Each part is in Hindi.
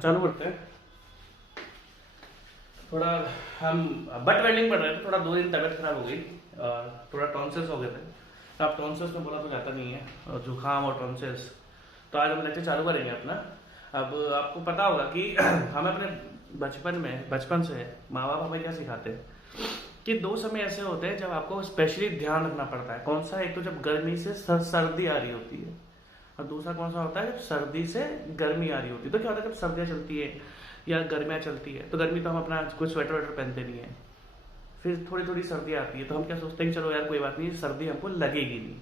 चालू करते हैं। थोड़ा हम बट वेल्डिंग पढ़ रहे थे, थोड़ा 2 दिन तबीयत खराब हो गई और थोड़ा टॉन्सिल्स हो गए थे। अब टॉन्सिल्स में बोला तो जाता नहीं है, और जुकाम और टॉन्सिल्स। तो आज हम लेक्चर चालू करेंगे अपना। अब आपको पता होगा कि हमें अपने बचपन से माँ बाप हमें क्या सिखाते हैं कि 2 समय ऐसे होते हैं जब आपको स्पेशली ध्यान रखना पड़ता है। कौन सा? एक तो जब गर्मी से सर्दी आ रही होती है, और दूसरा कौन सा होता है? जब सर्दी से गर्मी आ रही होती है। तो क्या होता है जब सर्दियाँ चलती है या गर्मियाँ चलती है, तो गर्मी तो हम अपना कोई स्वेटर वेटर पहनते नहीं है। फिर थोड़ी थोड़ी सर्दी आती है तो हम क्या सोचते हैं कि चलो यार कोई बात नहीं, सर्दी हमको लगेगी नहीं।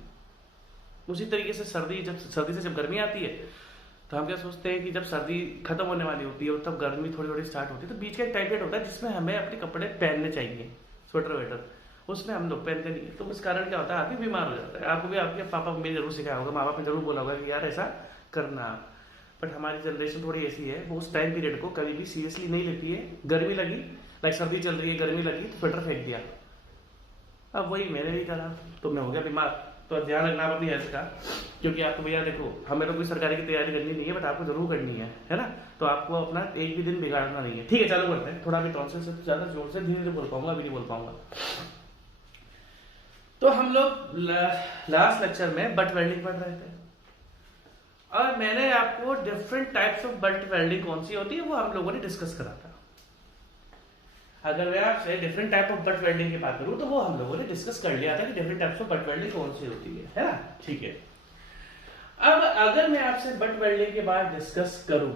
उसी तरीके से सर्दी से जब गर्मी आती है तो हम क्या सोचते हैं कि जब सर्दी खत्म होने वाली होती है और तब गर्मी थोड़ी थोड़ी स्टार्ट होती है, तो बीच का एक टाइम पीरियड होता है जिसमें हमें अपने कपड़े पहनने चाहिए, स्वेटर वेटर। उसमें हम लोग पहनते नहीं है, तो उस कारण क्या होता है आदमी बीमार हो जाता है। आपको भी आपके पापा मम्मी ने जरूर सिखाया होगा, माँ बाप ने जरूर बोला होगा कि यार ऐसा करना। बट हमारी जनरेशन थोड़ी ऐसी है, वो उस टाइम पीरियड को कभी भी सीरियसली नहीं लेती है। गर्मी लगी, लाइक सर्दी चल रही है, गर्मी लगी तो स्वेटर फेंक दिया। अब वही मैंने भी करा तो मैं हो गया बीमार। तो ध्यान रखना आप अपनी हेल्थ का, क्योंकि आपको भैया देखो हमें तो कोई सरकारी की तैयारी करनी नहीं है, बट आपको जरूर करनी है ना। तो आपको अपना एक भी दिन बिगाड़ना नहीं है। ठीक है, चालू करते हैं। थोड़ा भी टॉन्सिल से ज्यादा जोर से धीरे धीरे बोल पाऊंगा, अभी नहीं बोल पाऊंगा। तो हम लोग लास्ट लेक्चर में बट वेल्डिंग पढ़ रहे थे, और मैंने आपको different types of butt welding कौन सी होती है वो हम लोगों ने डिस्कस करा था। अगर मैं आपसे different type of butt welding की बात करूं तो वो हम लोगों ने डिस्कस कर लिया था कि different types of butt welding कौन सी होती है ना। ठीक है, अब अगर मैं आपसे बट वेल्डिंग के बाद डिस्कस करूं,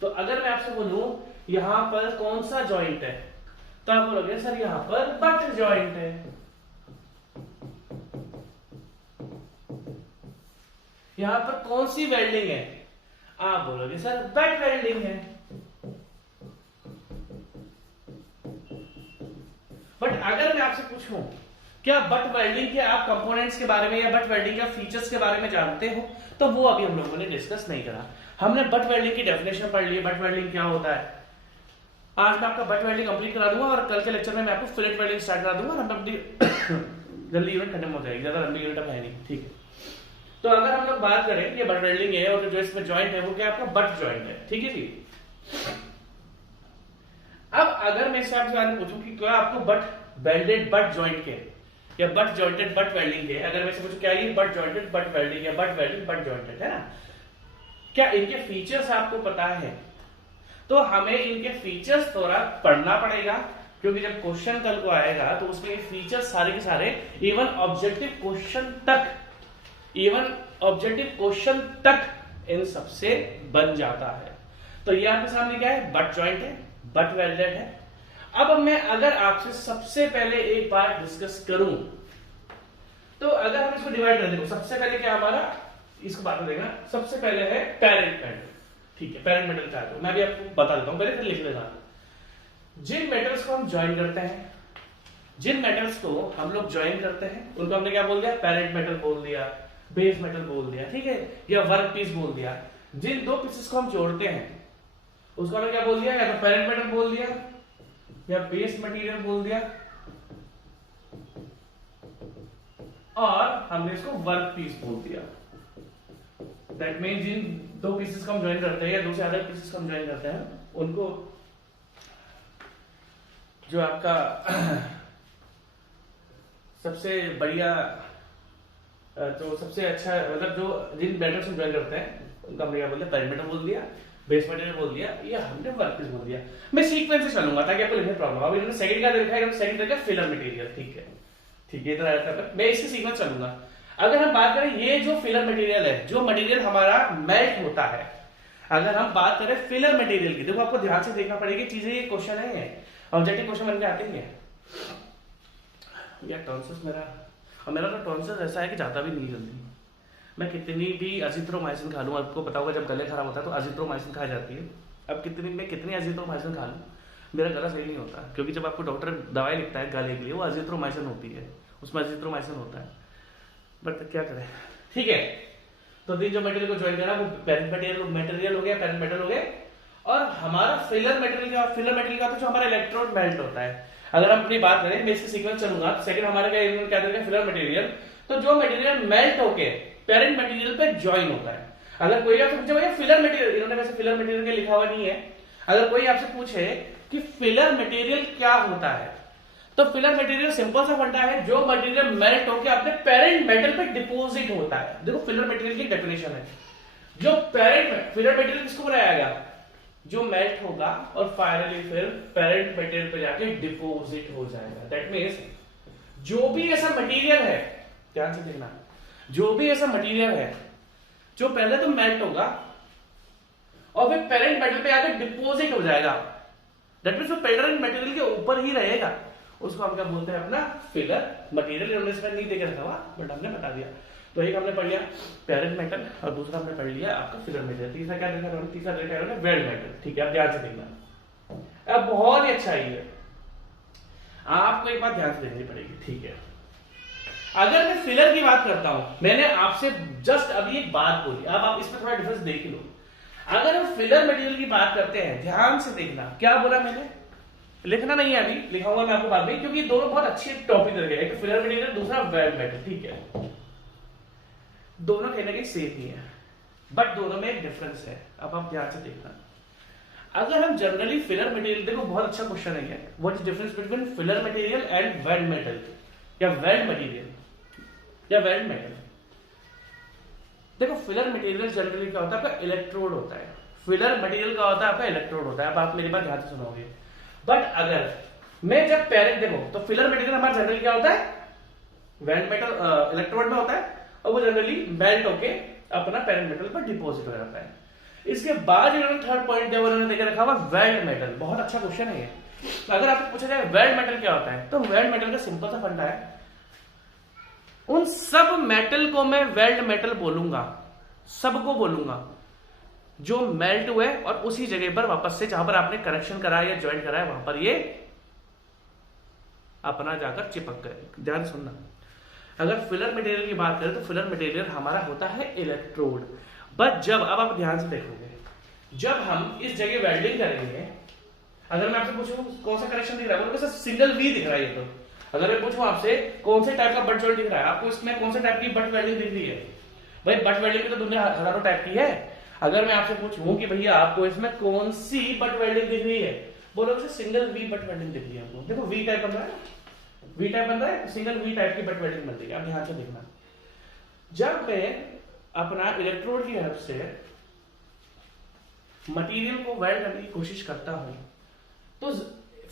तो अगर मैं आपसे बोलूं यहां पर कौन सा जॉइंट है, तो आप बोलोगे सर यहां पर बट जॉइंट है। यहां पर कौन सी वेल्डिंग है, आप बोलोगे सर बट वेल्डिंग है। बट अगर मैं आपसे पूछूं क्या बट वेल्डिंग के आप कंपोनेंट्स के बारे में या बट वेल्डिंग के फीचर्स के बारे में जानते हो, तो वो अभी हम लोगों ने डिस्कस नहीं करा। हमने बट वेल्डिंग की डेफिनेशन पढ़ ली, बट वेल्डिंग क्या होता है। आज मैं आपका बट वेल्डिंग कंप्लीट करा दूंगा, और कल के लेक्चर में मैं आपको फिलेट वेल्डिंग स्टार्ट करा दूंगा, और हम अपनी जल्दी यूनिट खत्म हो जाएगी, ज्यादा लंबी यूनिट है नहीं। ठीक है, तो अगर हम लोग बात करें कि बट वेल्डिंग है और जो इसमें जॉइंट है वो क्या आपका बट जॉइंट है। ठीक है जी। अब अगर मैं इससे आपसे पूछूं कि क्या आपको बट वेल्डेड बट जॉइंट के या बट जॉइंटेड बट वेल्डिंग के, अगर मैं इससे पूछूं क्या ये बट जॉइंटेड बट वेल्डिंग या बट वेल्डिंग बट जॉइंटेड है ना, क्या इनके फीचर्स आपको पता है, तो हमें इनके फीचर्स थोड़ा पढ़ना पड़ेगा, क्योंकि जब क्वेश्चन कल को आएगा तो उसमें ये फीचर्स सारे के सारे इवन ऑब्जेक्टिव क्वेश्चन तक इन सबसे बन जाता है। तो ये आपके सामने क्या है, बट जॉइंट है, बट वेल्डेड है। अब मैं अगर आपसे सबसे पहले एक बात डिस्कस करूं, तो अगर हम इसको डिवाइड कर दें, सबसे पहले क्या हमारा, इसको बात में देखना, सबसे पहले है पेरेंट मेटल। ठीक है, पेरेंट मेटल क्या है मैं भी आपको बता देता हूं, पहले फिर लिख लेना। जिन मेटल्स को हम ज्वाइन करते हैं, जिन मेटल्स को हम लोग ज्वाइन करते हैं उनको हमने क्या बोल दिया, पेरेंट मेटल बोल दिया, बेस मेटल बोल दिया, ठीक है, या वर्क पीस बोल दिया। जिन 2 पीसेस को हम जोड़ते हैं उसको हमने क्या बोल दिया, या तो पेरेंट मेटल बोल दिया या बेस मटेरियल बोल दिया, और हमने इसको वर्क पीस बोल दिया। दैट मीन जिन 2 पीसेस को हम ज्वाइन करते हैं या 2 से ज्यादा पीसेस को हम ज्वाइन करते हैं, उनको जो आपका सबसे बढ़िया, तो सबसे अच्छा, मतलब जो जिन मेटल्स को ज्वाइन करते हैं उनको हमने क्या बोल दिया, पेरेंट मेटल बोल दिया, बेस मटेरियल बोल दिया, या हमने वर्क पीस बोल दिया। मैं सीक्वेंस से चलूंगा ताकि आपको लिखने प्रॉब्लम। अब इन्होंने सेकंड का देखा है, सेकंड देखा फिलर मटेरियल। ठीक है, ठीक है, इधर मैं इसके सीक्वेंस चलूंगा। अगर हम बात करें ये जो फिलर मटेरियल है, जो मटेरियल हमारा मेल्ट होता है, अगर हम बात करें फिलर मटेरियल की, देखो आपको ध्यान से देखना पड़ेगी चीजें, ये क्वेश्चन है, ऑब्जेक्टिव क्वेश्चन बन के आते हैं यार। टॉन्सिल्स मेरा तो टॉन्सिल्स ऐसा है कि जाता भी नहीं जल्दी। मैं कितनी भी अजिथ्रोमाइसिन खा लूं, आपको पता होगा जब गले खराब होता है तो अजिथ्रोमाइसिन खाई जाती है। अब कितनी अजिथ्रोमाइसिन खा लूं, मेरा गला सही नहीं होता, क्योंकि जब आपको डॉक्टर दवाई लिखता है गले के लिए वो अजिथ्रोमाइसिन होती है, उसमें अजिथ्रोमाइसिन होता है। बट क्या करें, ठीक है। तो दिन जो मटेरियल को ज्वाइन करा वो पेरेंट मटेरियल हो गया, पेरेंट मेटल हो गया। और हमारा फिलर मटेरियल का तो जो हमारा इलेक्ट्रोड मेल्ट होता है। अगर हम अपनी बात करें, मैं इसके सीक्वेंस चलूंगा, सेकंड हमारा क्या देगा, फिलर मटेरियल। तो जो मटेरियल मेल्ट होके पेरेंट मटेरियल पे ज्वाइन होता है। अगर कोई आपसे पूछे भैया फिलर मटेरियल, इन्होंने वैसे फिलर मटेरियल के लिखा हुआ नहीं है, अगर कोई आपसे पूछे कि फिलर मटेरियल क्या होता है, तो फिलर मटेरियल सिंपल सा फंडा है, जो मटेरियल मेल्ट होकर अपने पेरेंट मेटल पे डिपॉजिट होता है। देखो फिलर मटेरियल की डेफिनेशन है, जो पेरेंट फिलर मटेरियल किसको बनाया गया, जो मेल्ट होगा और फाइनली फिर पेरेंट मटेरियल पे जाके डिपॉजिट हो जाएगा। दैट मींस जो भी ऐसा मटेरियल है, ध्यान से देखना, जो भी ऐसा मटेरियल है जो पहले तो मेल्ट होगा और फिर पेरेंट मेटल पे आके डिपॉजिट हो जाएगा, दैट मींस वो पेरेंट मटेरियल के ऊपर ही रहेगा, उसको हम क्या बोलते हैं, अपना फिलर मटेरियल। हमने इसमें नहीं देकर रखा हुआ बट हमने बता दिया। तो एक हमने पढ़ लिया पेरेंट मेटल और दूसरा हमने पढ़ लिया आपका फिलर मटेरियल। तीसरा क्या देखा, तीसरा देखा हमने वेल्ड मेटल। ठीक है, अब ध्यान से देखना, अब बहुत ही अच्छा है, आपको एक बात ध्यान से देखनी पड़ेगी। ठीक है, अगर मैं फिलर की बात करता हूं, मैंने आपसे जस्ट अभी एक बात बोली, अब आप इसमें थोड़ा डिफरेंस देख लो। अगर हम फिलर मटेरियल की बात करते हैं, ध्यान से देखना क्या बोला मैंने, लिखना नहीं है, अभी लिखाऊंगा मैं आपको बाद में, क्योंकि दोनों बहुत अच्छे टॉपिक लगे, एक फिलर मटेरियल दूसरा वेल्ड मेटल। ठीक है, दोनों कहीं ना कहीं सेम ही है बट दोनों में एक डिफरेंस है। अब आप ध्यान से देखना, अगर हम जनरली फिलर मटेरियल, देखो बहुत अच्छा क्वेश्चन है, what is difference between filler material and weld metal, या वेल्ड मटेरियल या वेल्ड मेटल। देखो फिलर मटेरियल जनरली क्या होता है, आपका इलेक्ट्रोड होता है, फिलर मटेरियल का होता है आपका इलेक्ट्रोड होता है। अब आप मेरी बात ध्यान से सुनोगे, बट अगर मैं जब पेरेंट, देखो तो फिलर मटेरियल हमारा जनरली क्या होता है, वेल्ड मेटल इलेक्ट्रोड में होता है और वो जनरली मेल्ट होके अपना पेरेंट मेटल पर डिपॉजिट हो जाता है। इसके बाद इन्होंने थर्ड पॉइंट जो उन्होंने देकर रखा हुआ वेल्ड मेटल। बहुत अच्छा क्वेश्चन है ये। अगर आपको पूछा जाए वेल्ड मेटल क्या होता है, तो वेल्ड मेटल का सिंपल सा फंडा है, उन सब मेटल को मैं वेल्ड मेटल बोलूंगा, सबको बोलूंगा जो मेल्ट हुए और उसी जगह पर वापस से जहां पर आपने कनेक्शन कराया या ज्वाइन कराया वहां पर ये अपना जाकर चिपक गए। ध्यान सुनना, अगर फिलर मटेरियल की बात करें तो फिलर मटेरियल हमारा होता है इलेक्ट्रोड। बट जब, अब आप ध्यान से देखोगे, जब हम इस जगह वेल्डिंग करेंगे, अगर मैं आपसे पूछूं कौन सा कनेक्शन दिख रहा है, बोलोगे सर सिंगल वी दिख रहा है ये तो। अगर मैं पूछूं आपसे कौन से टाइप का बट जॉइंट दिख रहा है, आपको इसमें कौन से टाइप की बट वेल्डिंग दिख रही है, भाई बट वेल्डिंग की तो दुनिया हजारों टाइप की है। अगर मैं आपसे पूछूं कि भैया आपको इसमें कौन सी बट वेल्डिंग दिख रही है, बोलोगे सिंगल वी बट वेल्डिंग दिख रही है हमको। देखो वी टाइप बन रहा है, वी टाइप बन रहा है, सिंगल वी टाइप की बट वेल्डिंग बन रही है। अब ध्यान से देखना, जब मैं अपना इलेक्ट्रोड की हेल्प से मटेरियल को वेल्ड करने की कोशिश करता हूं, तो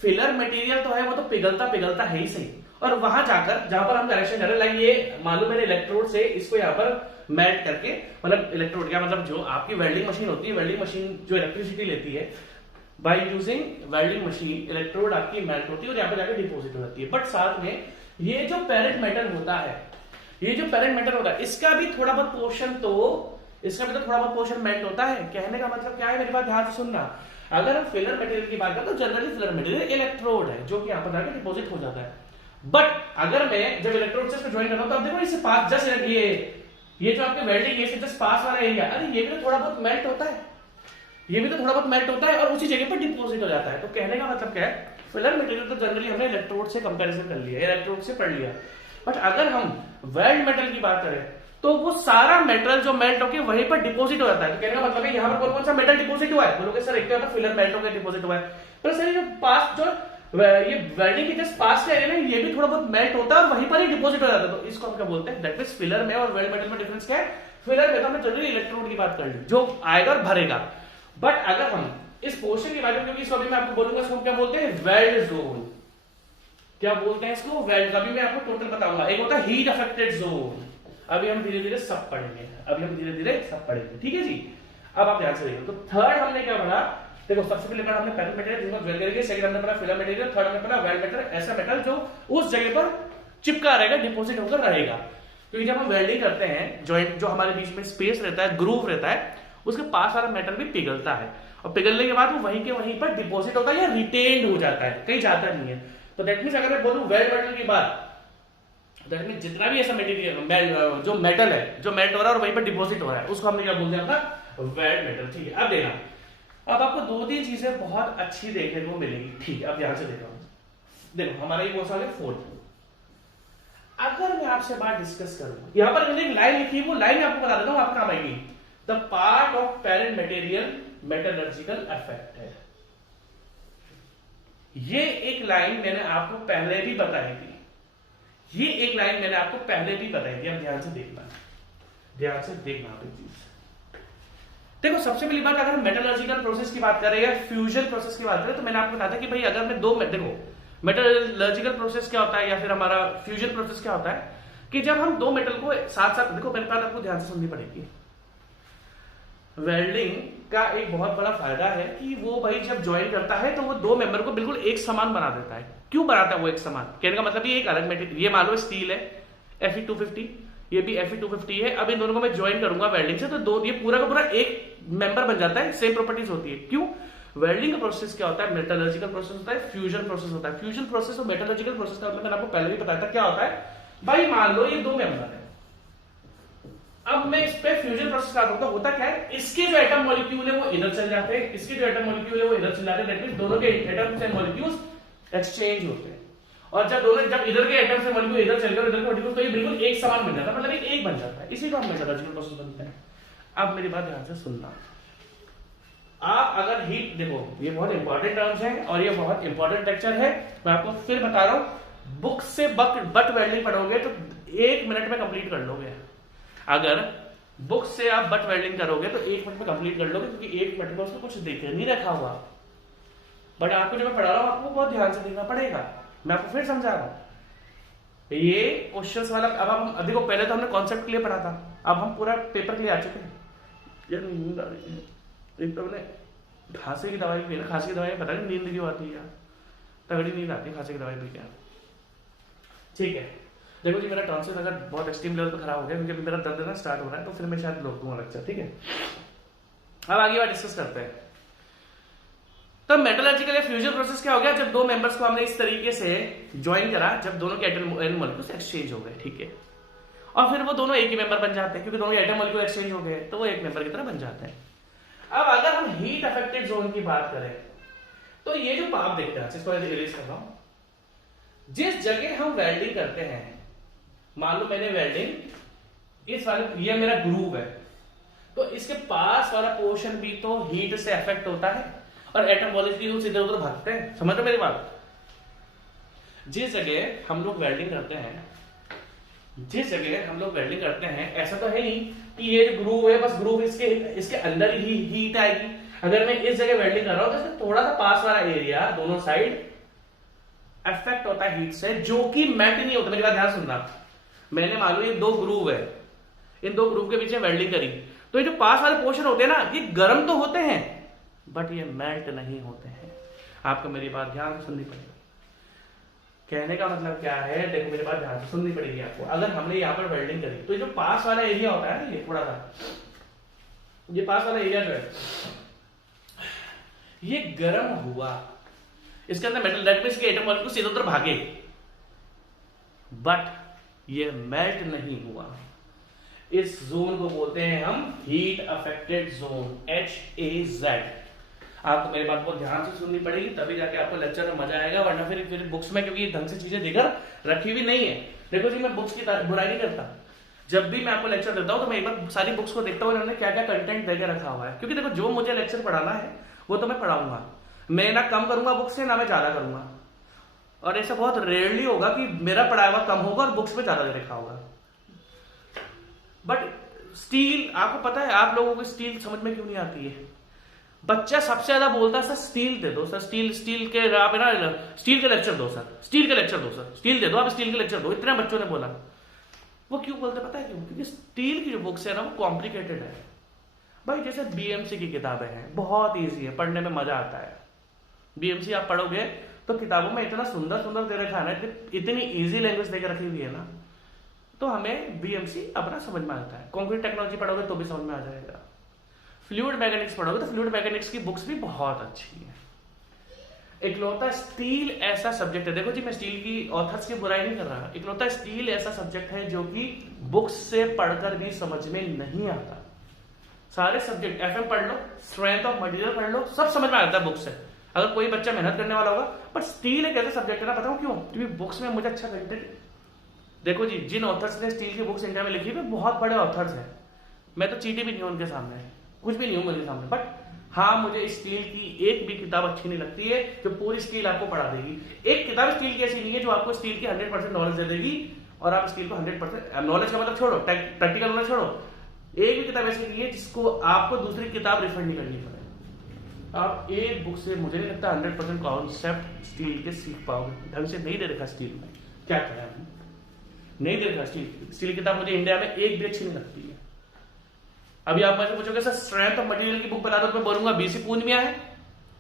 फिलर मटेरियल तो है वो तो पिघलता पिघलता है ही सही, और वहां जाकर जहां पर हम कनेक्शन कर रहे हैं, लाइक ये मालूम है इलेक्ट्रोड से इसको यहाँ पर मेल्ट करके, मतलब इलेक्ट्रोड क्या मतलब, जो आपकी वेल्डिंग मशीन होती है, वेल्डिंग मशीन जो इलेक्ट्रिसिटी लेती है, by using welding machine electrode आपकी मेल्ट होती है और यहाँ पे जाकर डिपॉजिट हो जाती है। बट साथ में ये जो पेरेंट मेटल होता है, ये जो पेरेंट मेटल होता है, इसका भी थोड़ा बहुत पोर्शन थोड़ा बहुत पोर्शन मेल्ट होता है। कहने का मतलब क्या है, मेरी बात ध्यान से सुनना, अगर हम फिलर मटेरियल की बात करें तो जनरली फिलर मटेरियल इलेक्ट्रोड है जो कि यहाँ पर जाकर डिपॉजिट हो जाता है। बट अगर मैं जब इलेक्ट्रोड से इसको ज्वाइन करता हूं, तो अब देखो इससे पास जस्ट ये जो आपके वेल्डिंग है, जस्ट पास वाला एरिया, अरे ये भी तो थोड़ा बहुत मेल्ट होता है, ये भी तो थोड़ा बहुत मेल्ट होता है और उसी जगह पर डिपॉजिट हो जाता है। तो कहने का मतलब क्या है, फिलर मटेरियल तो जनरली हमने इलेक्ट्रोड से कंपैरिजन कर लिया, इलेक्ट्रोड से पढ़ लिया। बट अगर हम वेल्ड मेटल की बात करें तो वो सारा मेटल जो मेल्ट होकर वहीं पर डिपॉजिट हो जाता है। तो कहने का मतलब है यहाँ पर कौन कौन सा मेटल डिपॉजिट हुआ है, बोलोगे सर एक तो फिलर मेल्ट होकर डिपॉजिट हुआ है, पर सर जो पास जो ये वेल्डिंग के जस्ट पास एरिया में ये भी थोड़ा बहुत मेल्ट होता है और वहीं पर ही डिपॉजिट हो जाता है। तो इसको हम क्या बोलते हैं, दैट मींस फिलर में और वेल्ड मेटल में डिफरेंस क्या है, फिलर में तो हमने जनरली इलेक्ट्रोड की बात कर ली जो आएगा और भरेगा। बट अगर हम इस पोर्शन की बात करें, क्योंकि इसको अभी मैं आपको बोलूंगा, इसको क्या बोलते हैं, वेल्ड जोन। क्या बोलते हैं इसको, वेल्ड। अभी मैं आपको टोटल बताऊंगा, एक होता है हीट अफेक्टेड जोन, अभी हम धीरे धीरे सब पढ़ेंगे, ठीक है जी। अब आप ध्यान से देखो, तो थर्ड हमने क्या पढ़ा, देखो सबसे पहले पढ़ा हमने पेरेंट मटेरियल जिसको ज्वेल करेंगे, सेकंड हमने पढ़ा फिलर मटेरियल, थर्ड हमने पढ़ा वेल्ड मेटल, ऐसा मेटल जो उस जगह पर चिपका रहेगा, डिपॉजिट होकर रहेगा। क्योंकि जब हम वेल्डिंग करते हैं, जॉइंट जो हमारे बीच में स्पेस रहता है, ग्रूव रहता है, उसके पास वाला मेटल भी पिघलता है और पिघलने के बाद वो वहीं के वहीं पर डिपॉजिट होता है या रिटेन्ड हो जाता है, कहीं जाता नहीं है। तो दैट मींस अगर मैं बोलूं वेल्ड मेटल की बात, दैट मींस जितना भी ऐसा मटेरियल जो मेटल है जो मेल्ट हो रहा है और वहीं पर डिपॉजिट हो रहा है, उसको हमने क्या बोल दिया था, वेल्ड मेटल। ठीक है, अब देखना, अब आपको दो तीन चीजें बहुत अच्छी देखने को मिलेगी। ठीक है, अब ध्यान से देखो हमारा ये कौन सा है, फोर्थ। अगर मैं आपसे बात डिस्कस करूं, यहां पर मैंने एक लाइन लिखी है, वो लाइन आपको बता देता हूं, आपका काम आएगी। The part of parent material metallurgical effect है। ये एक लाइन मैंने आपको पहले भी बताई थी, ये एक लाइन मैंने आपको पहले भी बताई थी, अब ध्यान से देखना, ध्यान से देखना आप चीज। देखो सबसे पहली बात, अगर हम मेटलर्जिकल प्रोसेस की बात करें या फ्यूजन प्रोसेस की बात करें, तो मैंने आपको बताया था कि भाई अगर मैं देखो मेटलर्जिकल प्रोसेस क्या होता है या फिर हमारा फ्यूजन प्रोसेस क्या होता है कि जब हम दो मेटल को साथ साथ, देखो मेरे पास आपको ध्यान से सुननी पड़ेगी। वेल्डिंग का एक बहुत बड़ा फायदा है कि वो भाई जब ज्वाइन करता है तो वो दो मेंबर को बिल्कुल एक समान बना देता है। क्यों बनाता है वो एक समान? कहने का मतलब ये एक अलग मेटेरियल, ये मान लो स्टील है Fe250, ये भी Fe250 है। अब इन दोनों को मैं ज्वाइन करूंगा वेल्डिंग से, तो दो ये पूरा का पूरा एक मेंबर बन जाता है, सेम प्रॉपर्टीज होती है। क्यों? वेल्डिंग का प्रोसेस क्या होता है, मेटलर्जिकल प्रोसेस होता है, फ्यूजन प्रोसेस होता है। फ्यूजन प्रोसेस और मेटलर्जिकल प्रोसेस का मतलब मैंने आपको पहले भी बताया था क्या होता है। भाई मान लो ये दो मेंबर है, अब मैं इस पे फ्यूजन प्रोसेस कर रहा हूं, होता क्या है, इसके जो एटम मॉलिक्यूल है वो इधर चल जाते हैं, इसके जो एटम मॉलिक्यूल है वो इधर चले जाते हैं, दैट मींस दोनों के एटम्स एंड मॉलिक्यूल्स एक्सचेंज होते हैं। और जब इधर के एटम्स एंड मॉलिक्यूल इधर चल गए, इधर के मॉलिक्यूल, तो ये बिल्कुल एक समान बन जाता है, मतलब एक बन जाता है। इसी को हम मेटलर्जिकल प्रोसेस बोलते हैं। अब मेरी बात ध्यान से सुनना, आप अगर हीट, देखो ये बहुत इंपॉर्टेंट टर्म्स हैं और ये बहुत इंपॉर्टेंट लेक्चर है, मैं आपको फिर बता रहा हूं। बुक से बट वेल्डिंग पढ़ोगे तो 1 मिनट में कंप्लीट कर लोगे। अगर बुक से आप बट वेल्डिंग करोगे तो 1 मिनट में कंप्लीट कर लोगे, क्योंकि 1 मिनट में उसमें कुछ देख नहीं रखा हुआ। बट आपको जो मैं पढ़ा रहा हूं आपको बहुत ध्यान से देखना पड़ेगा। मैं आपको फिर समझा रहा हूं, ये क्वेश्चंस वाला, अब हम देखो पहले तो हमने कॉन्सेप्ट के लिए पढ़ा था, अब हम पूरा पेपर के लिए आ चुके हैं। यार नींद आ रही है, एक तो मैंने खांसी की दवाई पी ना, खांसी की दवाई पता नहीं नींद क्यों आती है यार, तगड़ी नींद आती है खांसी की दवाई पी के। ठीक है, देखो जी मेरा टॉन्सिल अगर बहुत एक्सट्रीम लेवल पे खराब हो गया, क्योंकि मेरा दर्द ना स्टार्ट हो रहा है, तो फिर मैं शायद रोक दूंगा लेक्चर। ठीक है, अब आगे बात डिस्कस करते हैं। तो मेटलर्जिकल या फ्यूजन प्रोसेस क्या हो गया, जब दो मेंबर्स को हमने इस तरीके से ज्वाइन करा, जब दोनों के एटम मॉलिक्यूल्स एक्सचेंज हो गए। ठीक है, और फिर वो दोनों एक ही मेंबर बन जाते हैं, क्योंकि दोनों के एटम मॉलिक्यूल एक्सचेंज हो गए तो वो एक मेंबर की तरह बन जाते हैं। अब अगर हम हीट अफेक्टेड जोन की बात करें, तो ये जो पाप देखते हैं, इसको इरेज कर रहा हूं, जिस जगह हम वेल्डिंग करते हैं, मान लो मैंने वेल्डिंग इस वाले, ये मेरा ग्रूव है, तो इसके पास वाला पोर्शन भी तो हीट से अफेक्ट होता है और एटम मॉलिक्यूल्स इधर उधर भागते हैं। समझ रहे मेरी बात? जिस जगह हम लोग वेल्डिंग करते हैं, जिस जगह हम लोग वेल्डिंग करते हैं, ऐसा तो है नहीं कि ये जो ग्रूव है बस ग्रूव इसके अंदर ही हीट आएगी। अगर मैं इस जगह वेल्डिंग कर रहा हूं तो थोड़ा सा पास वाला एरिया दोनों साइड अफेक्ट होता है हीट से, जो कि मेल्ट नहीं होता। मेरी बात ध्यान सुनना, मैंने मान लो ये दो ग्रूव है, इन दो ग्रूव के पीछे वेल्डिंग करी, तो ये जो पास वाले पोर्शन होते हैं ना, ये गर्म तो होते हैं बट ये मेल्ट नहीं होते हैं। आपको मेरी बात ध्यान से सुननी पड़ेगी। कहने का मतलब क्या है, देखो मेरी बात ध्यान से सुननी पड़ेगी आपको। अगर हमने यहाँ पर वेल्डिंग करी तो ये जो पास वाला एरिया होता है ना, ये थोड़ा सा, ये पास वाला एरिया जो है ये गर्म हुआ, इसके अंदर मेटल, दैट मींस के एटम मॉलिक्यूल्स इधर उधर भागे, बट ये मेल्ट नहीं हुआ। इस जोन को बोलते हैं हम हीट अफेक्टेड जोन, HAZ। आपको मेरी बात को ध्यान से सुननी पड़ेगी, तभी जाके आपको लेक्चर में मजा आएगा, वरना फिर बुक्स में, क्योंकि ढंग से चीजें देकर रखी हुई नहीं है। देखो जी मैं बुक्स की बुराई नहीं करता, जब भी मैं आपको लेक्चर देता हूं तो मैं एक बार सारी बुक्स को देखता हूं इन्होंने क्या क्या कंटेंट देकर रखा हुआ है, क्योंकि देखो जो मुझे लेक्चर पढ़ाना है वो तो मैं पढ़ाऊंगा, मैं ना कम करूंगा बुक से ना मैं ज्यादा करूंगा। और ऐसा बहुत रेयरली होगा कि मेरा पढ़ाया हुआ कम होगा और बुक्स में ज्यादा लिखा होगा। बट स्टील, आपको पता है आप लोगों को स्टील समझ में क्यों नहीं आती है? बच्चा सबसे ज्यादा बोलता है सर स्टील दे दो सर, स्टील के आप है ना, स्टील के लेक्चर दो सर, स्टील के लेक्चर दो सर, स्टील दे दो आप, स्टील के लेक्चर दो। इतने बच्चों ने बोला। वो क्यों बोलते पता है क्यों? क्योंकि स्टील की जो बुक्स है ना वो कॉम्प्लिकेटेड है भाई। जैसे BMC की किताबें हैं, बहुत ईजी है, पढ़ने में मजा आता है। BMC आप पढ़ोगे तो किताबों में इतना सुंदर सुंदर दे रखा है ना, इतनी ईजी लैंग्वेज देकर रखी हुई है ना, तो हमें BMC अपना समझ में आता है। कंक्रीट टेक्नोलॉजी पढ़ोगे तो भी समझ में आ जाएगा। फ्लूइड मैकेनिक्स पढ़ोगे तो फ्लूइड मैकेनिक्स की बुक्स भी बहुत अच्छी है। इकलौता स्टील ऐसा सब्जेक्ट है, देखो जी मैं स्टील की ऑथर्स की बुराई नहीं कर रहा, इकलौता स्टील ऐसा सब्जेक्ट है जो कि बुक्स से पढ़कर भी समझ में नहीं आता। सारे सब्जेक्ट FM पढ़ लो, स्ट्रेंथ ऑफ मटेरियल पढ़ लो, सब समझ में आता है बुक से, अगर कोई बच्चा मेहनत करने वाला होगा। पर स्टील एक ऐसा सब्जेक्ट है ना, बताऊं क्यों? क्योंकि बुक्स में मुझे अच्छा कंटेंट, देखो जी जिन ऑथर्स ने स्टील की बुक्स इंडिया में लिखी है बहुत बड़े ऑथर्स हैं, मैं तो चीटी भी नहीं हूं उनके सामने, कुछ भी नहीं हूं उनके सामने, बट हाँ, मुझे स्टील की एक भी किताब अच्छी नहीं लगती है जो पूरी स्टील आपको पढ़ा देगी। एक किताब स्टील की ऐसी नहीं है जो आपको स्टील की 100% नॉलेज दे देगी और आप स्टील को 100% नॉलेज का मतलब छोड़ो, प्रैक्टिकल नॉलेज छोड़ो, एक भी किताब ऐसी नहीं है जिसको आपको दूसरी किताब रेफर नहीं करनी पड़े। आप एक बुक से मुझे नहीं लगता 100% कॉन्सेप्ट स्टील के सीख पाओगे। ढंग से नहीं दे रखा स्टील में, क्या करें आपने, नहीं दे रखा स्टील की किताब मुझे इंडिया में एक भी अच्छी नहीं लगती है। अभी आप मुझसे पूछोगे सर स्ट्रेंथ ऑफ मटेरियल की बुक बता दो तो मैं बोलूंगा बीसी पूर्णिया है।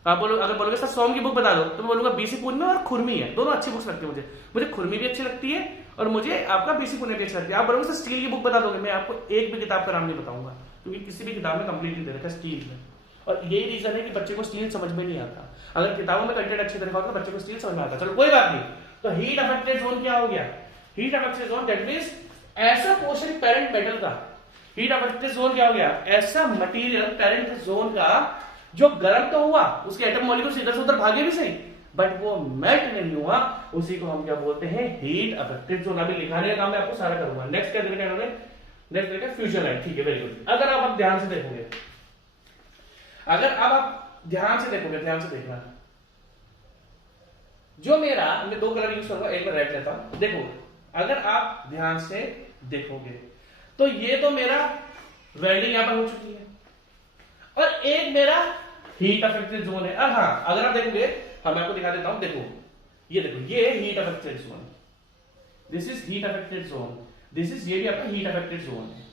आप बोलो, अगर बोलोगे सर सोम की बुक बता दो तो मैं बोलूंगा बीसी पूर्णिया और खुरमी है, दोनों अच्छी बुक्स लगती है मुझे खुरमी भी अच्छी लगती है और मुझे आपका बीसी पूर्णिया भी अच्छी लगती है। आप बोलोगे सर स्टील की बुक बता दोगे, मैं आपको एक भी किताब का नाम नहीं बताऊंगा क्योंकि किसी भी किताब में कंप्लीट नहीं दे रखा स्टील में। और यही रीजन है कि बच्चे को स्टील समझ में नहीं आता। अगर किताबों में कंटेंट अच्छी तरह होता तो बच्चे को स्टील समझ में आता। चलो कोई बात नहीं। तो हीट अफेक्टेड जोन क्या हो गया? Heat affected zone that means ऐसा पोर्शन पेरेंट मेटल का, हीट अफेक्टेड जोन क्या हो गया? ऐसा मटेरियल पेरेंट जोन का जो गर्म तो हुआ, उसके एटम मॉलिक्यूल्स इधर से उधर भागे भी सही बट वो मेल्ट नहीं हुआ, उसी को हम क्या बोलते हैं? Heat affected zone. अभी लिखाने का काम मैं आपको सारा करूंगा। नेक्स्ट क्या देखना है? नेक्स्ट देखा फ्यूजन लाइन। ठीक है, वेरी गुड। अगर आप ध्यान से देखोगे, अगर अब आप ध्यान से देखोगे, ध्यान से देखना, जो मेरा, मैं दो कलर यूज करूंगा, एक में रेड लेता हूं। देखो अगर आप ध्यान से देखोगे तो ये तो मेरा वेल्डिंग यहां पर हो चुकी है और एक मेरा हीट अफेक्टेड जोन है। अब हाँ, अगर आप देखोगे, हाँ मैं आपको दिखा देता हूं, देखो ये heat affected zone, this is heat affected zone, this is, ये भी आपका हीट अफेक्टेड जोन है।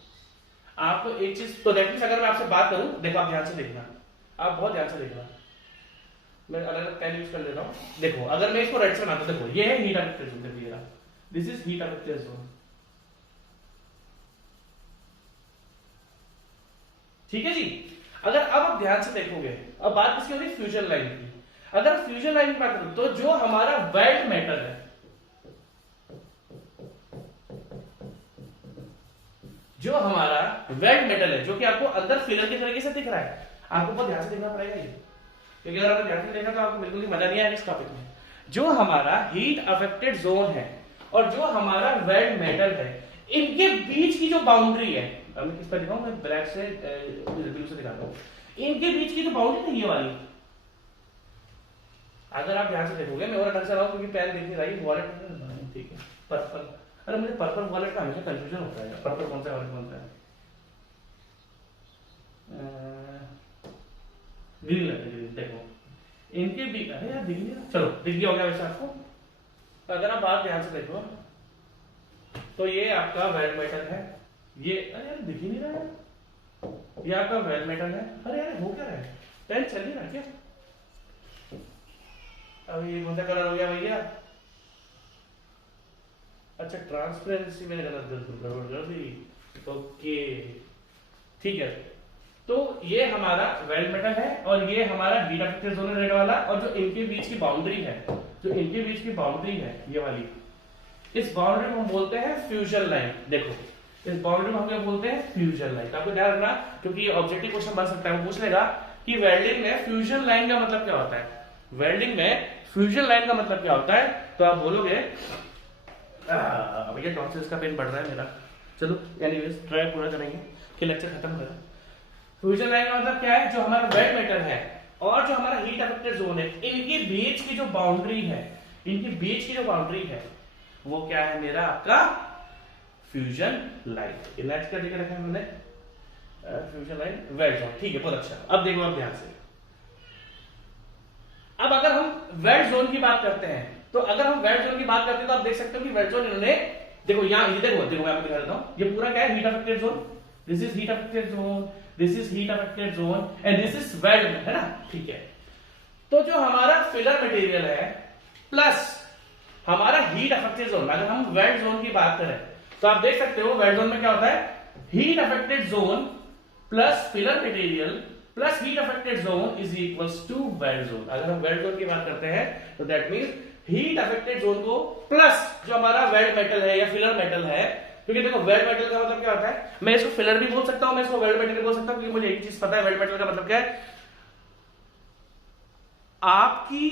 आपको एक चीज तो देखिए, अगर मैं आपसे बात करूं, देखो आप ध्यान से देखना, आप बहुत ध्यान से देखना, मैं अलग अलग पेन यूज कर लेता हूं। देखो अगर मैं इसको रेड से बनाता हूं, देखो ये है हीट अफेक्टेड जोन, देखिए this is heat affected zone, ठीक है जी। अगर अब आप ध्यान से देखोगे, अब बात किसकी हो रही है? फ्यूजन लाइन की। अगर फ्यूजन लाइन की बात करें तो जो हमारा वेल्ड मेटल है, जो हमारा वेल्ड मेटल है, जो कि आपको अंदर फिलर के तरीके से दिख रहा है, आपको बहुत ध्यान से देखना पड़ेगा ये, क्योंकि अगर आपने ध्यान से देखा तो आपको बिल्कुल भी मजा नहीं आएगा इस टॉपिक में। जो हमारा हीट अफेक्टेड जोन है और जो हमारा वेल्ड मेटल है, इनके बीच की जो बाउंड्री है, अब मैं किस पर दिखाऊं? मैं ब्लैक से ब्लू से दिखाता हूं। इनके बीच की जो बाउंड्री है ये वाली, अगर आप ध्यान से देखोगे, मैं और ढंग से रहा हूं क्योंकि पेन दिख नहीं रही, वॉलेट ठीक है, पर्पल, अरे मुझे पर्पल वॉलेट का हमेशा कंफ्यूजन होता है, पर्पल कौन सा है, वॉलेट कौन सा है? ग्रीन लगता है, ग्रीन। देखो इनके भी, अरे यार दिख नहीं रहा, चलो दिख गया होगा वैसे आपको। तो अगर आप बात ध्यान से देखो तो ये आपका वेल्ड मेटल है, ये, अरे यार दिख ही नहीं रहा है, ये आपका वेल्ड मेटल है। अरे यार हो क्या रहा है? पेन चल नहीं रहा क्या? अब ये कौन सा कलर हो गया भैया? अच्छा ट्रांसपेरेंसी मैंने गलत गड़बड़ कर दी। ओके ठीक है, तो ये हमारा वेल्ड मेटल है और ये हमारा हीट अफेक्टेड जोन है रेड वाला, और जो इनके बीच की बाउंड्री है, जो इनके बीच की बाउंड्री है ये वाली, इस बाउंड्री को हम बोलते हैं फ्यूजन लाइन। देखो इस बाउंड्री को हम क्या बोलते हैं? Fusion line. आपको ध्यान रखना क्योंकि ये ऑब्जेक्टिव क्वेश्चन बन सकता है, वो पूछ लेगा कि वेल्डिंग में फ्यूजन लाइन का मतलब क्या होता है, वेल्डिंग में फ्यूजन लाइन का मतलब क्या होता है? तो आप बोलोगे भैया टॉन्सिल्स का पेन बढ़ रहा है मेरा, चलो एनीवेज ट्राई पूरा करेंगे कि लेक्चर खत्म करें। फ्यूजन लाइन का मतलब क्या है? जो हमारा वेल्ड मेटल है और जो हमारा हीट अफेक्टेड जोन है, इनके बीच की जो बाउंड्री है, इनके बीच की जो बाउंड्री है वो क्या है? मेरा आपका फ्यूजन लाइन। नेक्स्ट क्या देख रखा है मैंने? Fusion line weld zone. ठीक है, बहुत अच्छा। अब देखो आप ध्यान से, अब अगर हम वेल्ड जोन की बात करते हैं, तो अगर हम वेल्ड जोन की बात करते हैं तो आप देख सकते हो कि वेल्ड जोन इन्होंने, देखो यहाँ ये देखो मैं आपको दिखा देता हूं, ये पूरा क्या है? Heat affected zone, this is heat affected zone, this is heat affected zone and this is weld, है ना? ठीक है, तो जो हमारा फिलर मटेरियल है प्लस हमारा हीट अफेक्टेड जोन, अगर हम वेल्ड जोन की बात करें तो आप देख सकते हो वेल्ड जोन में क्या होता है? Heat affected zone plus filler material plus heat affected zone is equals to weld zone. अगर हम वेल्ड जोन की बात करते हैं तो that means heat affected zone को प्लस जो हमारा वेल्ड मेटल है या फिलर मेटल है, क्योंकि देखो वेल्ड मेटल का मतलब क्या होता है? मैं इसको फिलर भी बोल सकता हूं, मैं इसको वेल्ड मेटल भी बोल सकता हूं, क्योंकि मुझे एक चीज पता है वेल्ड मेटल का मतलब क्या है। आपकी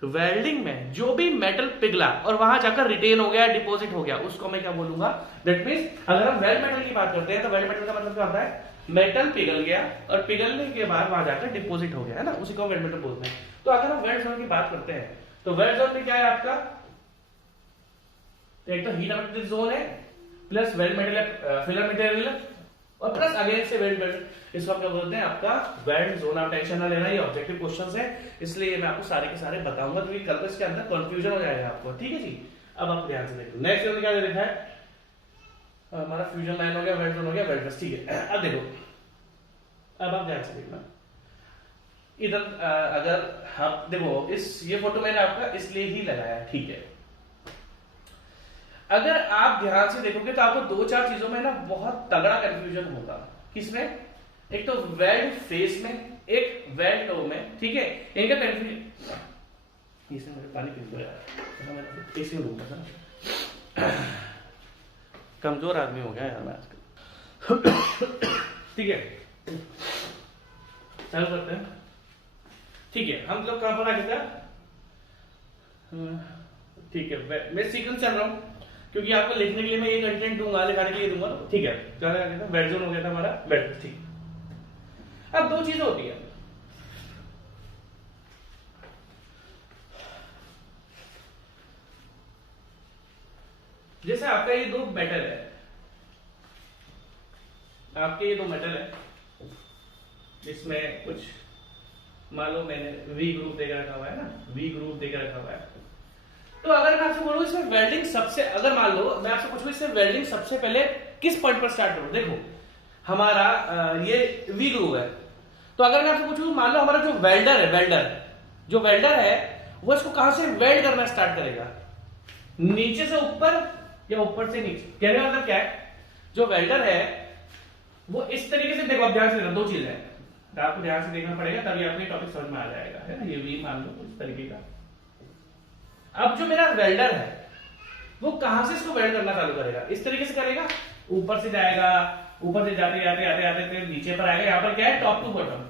वेल्डिंग में जो भी मेटल पिघला और वहां जाकर रिटेन हो गया, डिपॉजिट हो गया, उसको मैं क्या बोलूंगा? दैट मींस अगर हम वेल्ड मेटल की बात करते हैं तो वेल्ड मेटल का मतलब क्या होता है? मेटल पिघल गया और पिघलने के बाद वहां जाकर डिपॉजिट हो गया, है ना, उसी को वेल्ड मेटल बोलते हैं। तो अगर हम वेल्ड जोन की बात करते हैं तो वेल्ड जोन में क्या है आपका? एक तो हीट अवेलेबिलिटी जोन है, plus weld metal filler material, और प्लस अगेन से वेल्ड मेटल, इसको हम क्या बोलते हैं? आपका वेल्ड जोन। आप टेंशन ना लेना, ये ऑब्जेक्टिव क्वेश्चंस है, इसलिए मैं आपको सारे के सारे बताऊंगा, क्योंकि कल को इसके अंदर कंफ्यूजन हो जाएगा आपको, ठीक है जी। अब आप ध्यान से देखो, नेक्स्ट जोन क्या दे रखा है हमारा? फ्यूजन लाइन हो गया, वेल्ड जोन हो गया, वेल्ड, ठीक है। अब देखो, अब आप ध्यान से देखना इधर, अगर हम देखो ये फोटो मैंने आपका इसलिए ही लगाया है, ठीक है। अगर आप ध्यान से देखोगे तो आपको दो चार चीजों में ना बहुत तगड़ा कंफ्यूजन होगा। किसमें? एक तो वेल्ड फेस में, एक वेल्ड टो में, ठीक है। इनका कंफ्यूजन, इसमें मेरे पानी पी लो यार, इसी में लूंगा था। कमजोर आदमी हो गया यार मैं आजकल। ठीक है, चालू करते हैं। ठीक है, हम लोग कहां पर आ गए थे? ठीक है, मैं सीक्वेंस चल रहा हूं क्योंकि आपको लिखने के लिए मैं ये कंटेंट दूंगा, लिखाने के लिए दूंगा, ठीक है। क्या आ गया था? वेल्ड जोन हो गया था हमारा, वेल्ड, ठीक। अब दो चीजें होती है, जैसे आपका ये दो मेटल है, आपके ये दो मेटल है, इसमें कुछ मान लो मैंने वी ग्रुप देकर रखा हुआ है ना, वी ग्रुप देकर रखा हुआ है। तो अगर मैं आपसे बोलूं इसमें वेल्डिंग सबसे, अगर मान लो मैं आपसे पूछूं इससे वेल्डिंग सबसे पहले किस पॉइंट पर स्टार्ट करूं? देखो हमारा ये वी ग्रुव है, तो अगर मैं आपसे पूछूं मान लो हमारा जो वेल्डर है, जो वेल्डर है वो इसको कहां से वेल्ड करना स्टार्ट करेगा? नीचे से ऊपर या ऊपर से नीचे? कहने का मतलब क्या है? जो वेल्डर है वो इस तरीके से, देखो आप ध्यान से देखना, दो चीजें हैं, आपको ध्यान से देखना पड़ेगा तभी आपको टॉपिक समझ में आ जाएगा, है ना। ये वी मान लो इस तरीके का। अब जो मेरा वेल्डर है वो कहां से इसको वेल्ड करना चालू करेगा? इस तरीके से करेगा, ऊपर से जाएगा, ऊपर से जाते जाते आते आते नीचे पर आएगा। यहाँ पर क्या है? Top to bottom.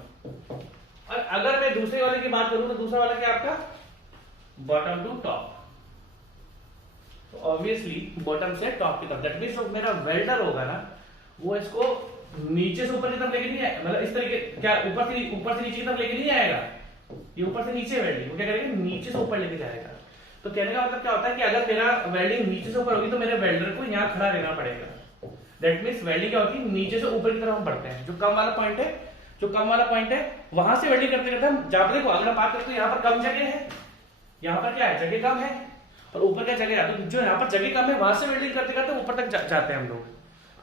और अगर मैं दूसरे वाले की बात करूं तो दूसरा वाला क्या आपका? Bottom to top. तो ऑब्वियसली बॉटम से टॉप की तरफ, दैट मींस जो मेरा वेल्डर होगा ना वो इसको नीचे से ऊपर की तरफ लेके नहीं आएगा, मतलब इस तरीके, क्या ऊपर से नीचे की तरफ लेके नहीं आएगा, ये ऊपर से नीचे वेल्डिंग वो क्या करेगा? नीचे से ऊपर लेके जाएगा। तो कहने का मतलब क्या होता है कि अगर मेरा वेल्डिंग नीचे से ऊपर होगी तो मेरे वेल्डर को यहाँ खड़ा रहना पड़ेगा। दैट मींस वेल्डिंग क्या होती है? नीचे से ऊपर की तरफ हम बढ़ते हैं। जो कम वाला पॉइंट है वहां से वेल्डिंग करते करते हम जहां पर, देखो अगर हम बात करते हैं यहाँ पर कम जगह है, यहाँ पर क्या है? जगह कम है, और ऊपर क्या जगह है? तो जो यहाँ पर जगह कम है वहां से वेल्डिंग करते करते ऊपर तक जाते हैं हम लोग।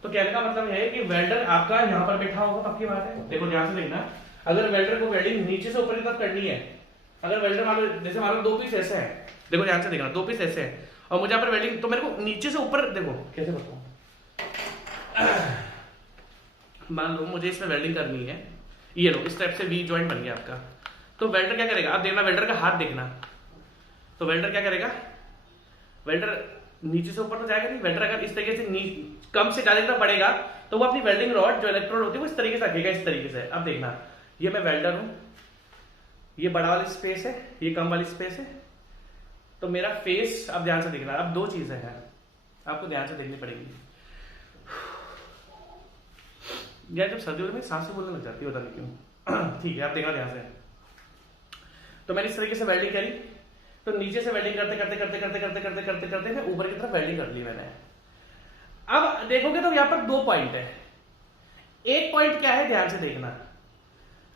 तो कहने का मतलब है कि वेल्डर आपका यहाँ पर बैठा होगा, पक्की बात है। देखो ध्यान से देखना, अगर वेल्डर को वेल्डिंग नीचे से ऊपर की तरफ करनी है, अगर वेल्डर मान लो जैसे मान लो दो पीस ऐसे हैं, देखो ध्यान से देखना, दो पीस ऐसे हैं और मुझे यहाँ पर वेल्डिंग, तो मेरे को नीचे से ऊपर, देखो कैसे बताऊं, मान लो मुझे इसमें वेल्डिंग करनी है, ये लो इस टाइप से वी जॉइंट बन गया आपका। तो वेल्डर क्या करेगा? आप देखना वेल्डर का हाथ देखना, तो वेल्डर क्या करेगा? वेल्डर नीचे से ऊपर तो जाएगा नहीं, वेल्डर अगर इस तरीके से कम से ज्यादा तक बढ़ेगा तो वो अपनी वेल्डिंग रॉड जो इलेक्ट्रोड होती है वो इस तरीके से रखेगा, इस तरीके से। अब देखना, ये मैं वेल्डर हूं, ये बड़ा वाली स्पेस है, ये कम वाली स्पेस है, तो मेरा फेस, अब ध्यान से देखना, अब दो चीजें हैं आपको ध्यान से देखनी पड़ेगी यार, जब सर्दियों में सांसें बोलने लग जाती है, पता नहीं क्यों। ठीक है, आप देखना ध्यान से। तो मैंने इस तरीके से वेल्डिंग करी, तो नीचे से वेल्डिंग करते करते मैं ऊपर की तरफ वेल्डिंग कर ली मैंने। अब देखोगे तो यहां पर दो पॉइंट है, एक पॉइंट क्या है? ध्यान से देखना,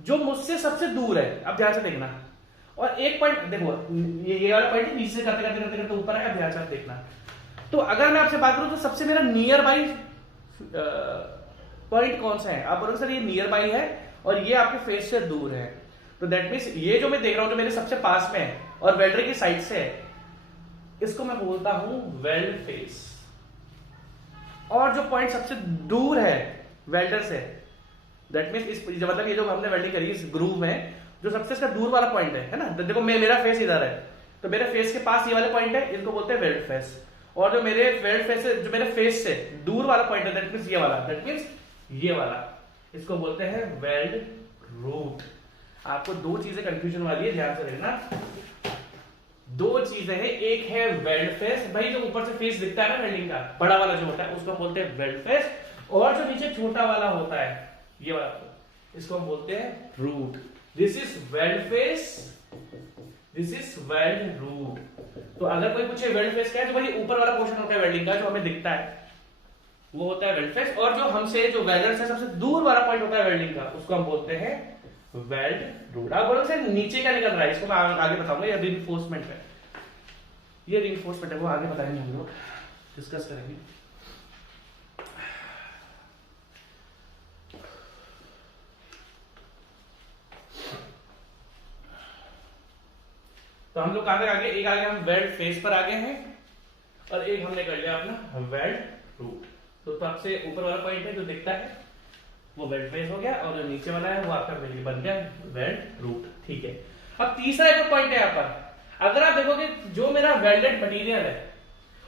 जो मुझसे सबसे दूर है, अब ध्यान से देखना, और एक पॉइंट देखो, ये वाला पॉइंट नीचे से करते ऊपर है, अब ध्यान से देखना। तो अगर मैं आपसे बात करूं तो सबसे मेरा नियर बाई पॉइंट कौन सा है? आप बोलोगे सर ये नियर बाई है और ये आपके फेस से दूर है, तो दैट मींस ये जो मैं देख रहा हूं जो मेरे सबसे पास में है और वेल्डर की साइड से है, इसको मैं बोलता हूं वेल्ड फेस। और जो पॉइंट सबसे दूर है वेल्डर से, दैट मींस इस मतलब ये जो हमने वेल्डिंग करी इस ग्रूव में, जो सबसे इसका दूर वाला पॉइंट है ना, देखो मेरा फेस इधर है, तो मेरे फेस के पास ये वाले पॉइंट है, इसको बोलते हैं वेल्ड फेस। और जो मेरे वेल्ड फेस से, जो मेरे फेस से दूर वाला पॉइंट है, दैट मींस ये वाला, दैट मींस ये वाला, इसको बोलते हैं वेल्ड रूट। आपको दो चीजें कंफ्यूजन वाली है, ध्यान से देखना। दो चीजें हैं, एक है वेल्ड फेस, भाई जो ऊपर से फेस दिखता है ना वेल्डिंग का, बड़ा वाला जो होता है उसको बोलते हैं वेल्ड फेस, और जो नीचे छोटा वाला होता है ये वाला, इसको हम बोलते हैं root. This is weld face, this is weld root. तो अगर कोई पूछे वेल्ड फेस क्या है, तो भाई ऊपर वाला पोर्शन होता है वेल्डिंग का जो हमें दिखता है, वो होता है वेल्ड फेस, और जो हमसे जो वेल्डर से सबसे दूर वाला पॉइंट होता है वेल्डिंग का, उसको हम बोलते हैं वेल्ड रूट। आप बोलो से नीचे क्या निकल रहा है, इसको मैं आगे बताऊंगा, ये रिइंफोर्समेंट है, ये रिइंफोर्समेंट है, वो आगे बताएंगे हम लोग, डिस्कस करेंगे। तो हम लोग कहां तक आगे, एक आगे हम वेल्ड फेस पर आगे हैं, और एक हमने कर लिया अपना वेल्ड रूट। तो सबसे ऊपर वाला पॉइंट है जो दिखता है वो वेल्ड फेस हो गया, और जो नीचे वाला है वो आपका बन गया वेल्ड रूट। ठीक है, अब तीसरा एक पॉइंट है यहाँ पर, अगर आप देखोगे जो मेरा वेल्डेड मटेरियल है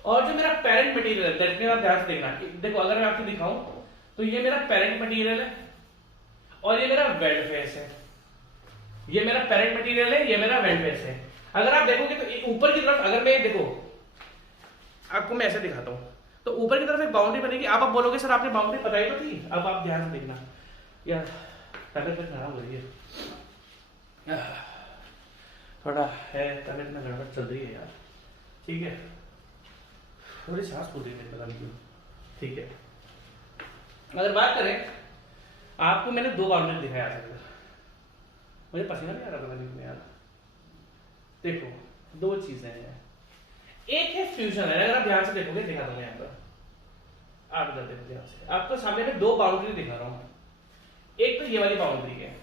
और जो मेरा पेरेंट मटेरियल है, दैट मींस आप ध्यान से देखना, देखो अगर मैं आपको दिखाऊं तो ये मेरा पेरेंट मटेरियल है और ये मेरा वेल्ड फेस है, ये मेरा पेरेंट मटेरियल है, ये मेरा वेल्ड फेस है। अगर आप देखोगे तो ऊपर की तरफ, अगर मैं देखो आपको मैं ऐसे दिखाता हूं, तो ऊपर की तरफ एक बाउंड्री बनेगी। आप बोलोगे सर आपने बाउंड्री बताई तो थी, अब आप ध्यान से देखना, यार तबियत में खराब हो रही है, थोड़ा है तबियत में गड़बड़ चल रही है यार, ठीक है, थोड़ी सांस फूल रही है पता नहीं क्यों। ठीक है, अगर बात करें, आपको मैंने दो बाउंड्री दिखाया था, मुझे पसीना नहीं आ रहा पता नहीं यार। देखो दो चीजें हैं, एक है फ्यूजन है, अगर आप ध्यान से देखोगे, दिखा दूंगा यहाँ पर, आप इधर देखो ध्यान से, आपको सामने में दो बाउंड्री दिखा रहा हूं, एक तो ये वाली बाउंड्री है,